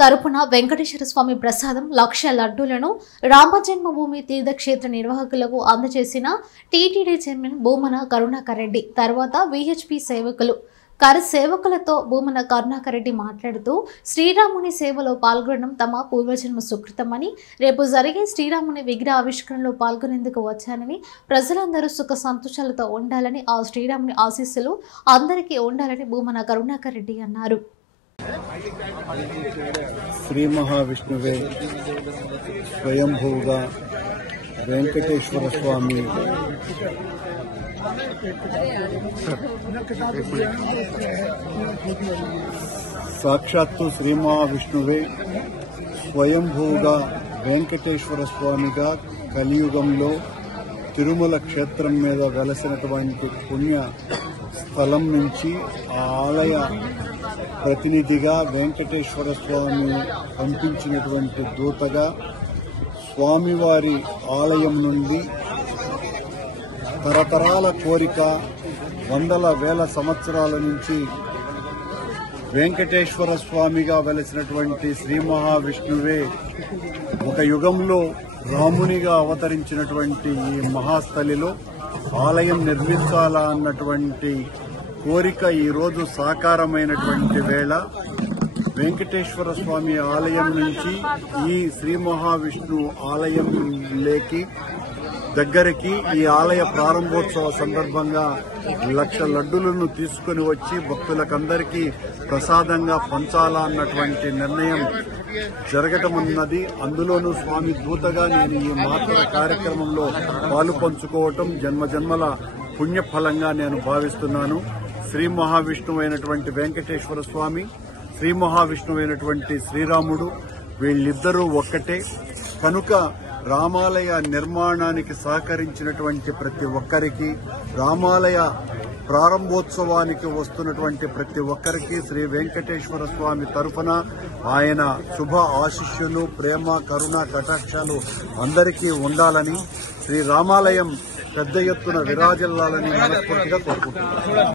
తరపున వెంకటేశ్వర స్వామి ప్రసాదం 1,00,000 లడ్డూలను రామజన్మభూమి తీర్థక్షేత్ర నిర్వాహకులకు అందజేసిన టీటీడీ చైర్మన్ భూమన కరుణాకర్ రెడ్డి తర్వాత విహెచ్పి సేవకులతో భూమన కరుణాకర్ రెడ్డి మాట్లాడుతూ శ్రీరాముని సేవలో పాల్గొనడం తమ పూర్వజన్మ సుకృతమని రేపు జరిగే శ్రీరాముని విగ్రహ ఆవిష్కరణలో పాల్గొనేందుకు వచ్చానని ప్రజలందరూ సుఖ సంతోషాలతో ఉండాలని ఆ శ్రీరాముని ఆశీస్సులు అందరికీ ఉండాలని భూమన కరుణాకర్ రెడ్డి అన్నారు. శ్రీ మహావిష్ణువే స్వయంభూగా వెంకటేశ్వర స్వామి సాక్షాత్తు శ్రీ మహావిష్ణువే స్వయంభూగా వెంకటేశ్వర స్వామిగా కలియుగంలో తిరుమల క్షేత్రం మీద వెలసినటువంటి పుణ్య స్థలం నుంచి ఆ ఆలయ ప్రతినిధిగా వెంకటేశ్వర స్వామి పంపించినటువంటి దూతగా స్వామివారి ఆలయం నుండి తరతరాల కోరిక వందల వేల సంవత్సరాల నుంచి వెంకటేశ్వర స్వామిగా వెలసినటువంటి శ్రీ మహావిష్ణువే ఒక యుగంలో రామునిగా అవతరించినటువంటి ఈ మహాస్థలిలో ఆలయం నిర్మించాలా అన్నటువంటి కోరిక ఈరోజు సాకారమైనటువంటి వేళ వెంకటేశ్వర స్వామి ఆలయం నుంచి ఈ శ్రీ మహావిష్ణు ఆలయం దగ్గరికి ఈ ఆలయ ప్రారంభోత్సవ సందర్భంగా 1,00,000 లడ్డులను తీసుకుని వచ్చి భక్తులకందరికీ ప్రసాదంగా పంచాలా అన్నటువంటి నిర్ణయం జరగటమన్నది. అందులోనూ స్వామి దూతగా నేను ఈ మాతృ కార్యక్రమంలో పాలు పంచుకోవటం జన్మజన్మల పుణ్యఫలంగా నేను భావిస్తున్నాను. శ్రీ మహావిష్ణువు అయినటువంటి వెంకటేశ్వర స్వామి, శ్రీ మహావిష్ణువు అయినటువంటి శ్రీరాముడు వీళ్ళిద్దరూ ఒక్కటే కనుక రామాలయ నిర్మాణానికి సహకరించినటువంటి ప్రతి ఒక్కరికి, రామాలయ ప్రారంభోత్సవానికి వస్తున్నటువంటి ప్రతి ఒక్కరికి శ్రీ వెంకటేశ్వర స్వామి తరఫున ఆయన శుభ ఆశీస్సులు, ప్రేమ, కరుణ, కటాక్షాలు అందరికీ ఉండాలని, శ్రీ రామాలయం పెద్ద ఎత్తున విరాజిల్లాలని మనస్ఫూర్తిగా కోరుకుంటున్నాను.